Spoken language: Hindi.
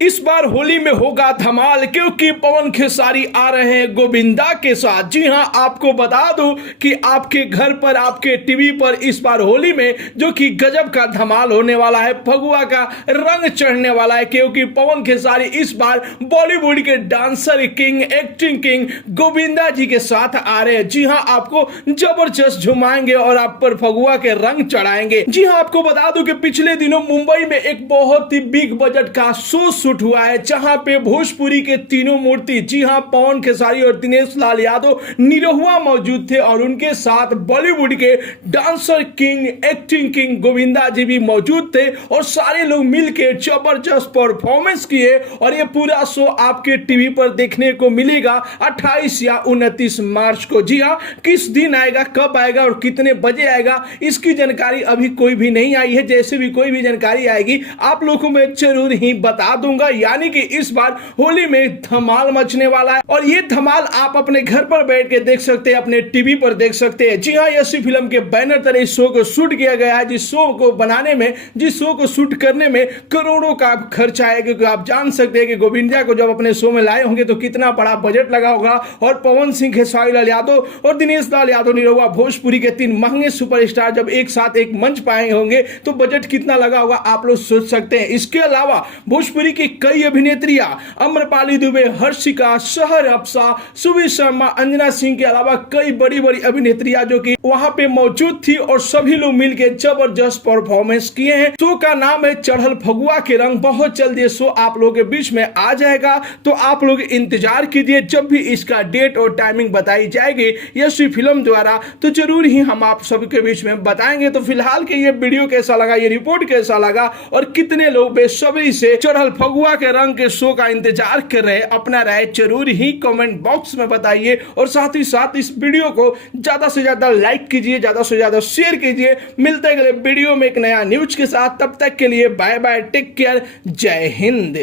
इस बार होली में होगा धमाल क्योंकि पवन खेसारी आ रहे हैं गोविंदा के साथ। जी हां, आपको बता दूं कि आपके घर पर, आपके टीवी पर इस बार होली में जो कि गजब का धमाल होने वाला है, फगुआ का रंग चढ़ने वाला है क्योंकि पवन खेसारी इस बार बॉलीवुड के dancer king, acting king Govinda ji के साथ आ रहे हैं। जी हां, आपको जबरदस्त झुमाएंगे और आप पर फगुआ के रंग चढ़ाएंगे। जी हां, आपको बता दूं कि पिछले दिनों मुंबई में एक बहुत ही बिग बजट का शो शूट हुआ है जहां पे भोजपुरी के तीनों मूर्ति, जी हां, पवन खेसारी और दिनेश लाल यादव निरहुआ मौजूद थे और उनके साथ बॉलीवुड के dancer king, acting king Govinda ji भी मौजूद थे और सारे लोग मिलकर जबरदस्त परफॉर्मेंस किए। और ये पूरा शो आपके टीवी पर देखने को मिलेगा 28 या 29 मार्च को। जी हां, किस दिन आएगा, कब आएगा और कितने बजे आएगा, इसकी जानकारी अभी कोई भी नहीं आई है। जैसे भी कोई भी जानकारी आएगी आप लोगों को मैं जरूर ही बता दूंगा। यानी कि इस बार होली में धमाल मचने वाला है और ये धमाल आप अपने घर पर बैठ के देख सकते हैं, अपने टीवी पर देख सकते हैं। जी हां, यसी फिल्म के बैनर तरह इस शो को शूट किया गया है। जिस शो को बनाने में, जिस शो को शूट करने में करोड़ों का खर्चा है, क्योंकि आप जान सकते हैं कि गोविंदा को जब अपने शो में लाए होंगे तो कितना बड़ा बजट लगा होगा। और पवन सिंह, खेसारी लाल यादव और दिनेश लाल यादव निरहुआ, भोजपुरी के तीन महंगे सुपरस्टार जब एक साथ एक मंच पाए होंगे तो बजट कितना लगा होगा आप लोग सोच सकते हैं। इसके अलावा भोजपुरी की कई अभिनेत्रियां, अम्रपाली दुबे, हर्षिका, शहर अफसा, सुबीर शर्मा, अंजना सिंह के अलावा कई बड़ी बड़ी अभिनेत्रियां जो कि वहां पे मौजूद थी और सभी लोग मिलकर जबरदस्त परफॉर्मेंस किए हैं। शो का नाम है चढ़ल फगुआ के रंग। बहुत जल्द ये शो आप लोगों के बीच में आ जाएगा, तो आप लोग इंतजार कीजिए। जब भी इसका डेट और टाइमिंग बताई जाएगी यशी फिल्म द्वारा तो जरूर ही हम आप सबके बीच में बताएंगे। तो फिलहाल के ये वीडियो कैसा लगा, ये रिपोर्ट कैसा लगा और कितने लोग बेसब्री से चढ़ल फगुआ के रंग के शो का इंतजार कर रहे हैं, अपना राय जरूर ही कमेंट बॉक्स में बताइए। और साथ ही साथ इस वीडियो को ज्यादा से ज्यादा लाइक कीजिए, ज्यादा से ज्यादा शेयर कीजिए। मिलते हैं अगले वीडियो में एक नया न्यूज के साथ। तब तक के लिए बाय बाय, टेक केयर, जय हिंद।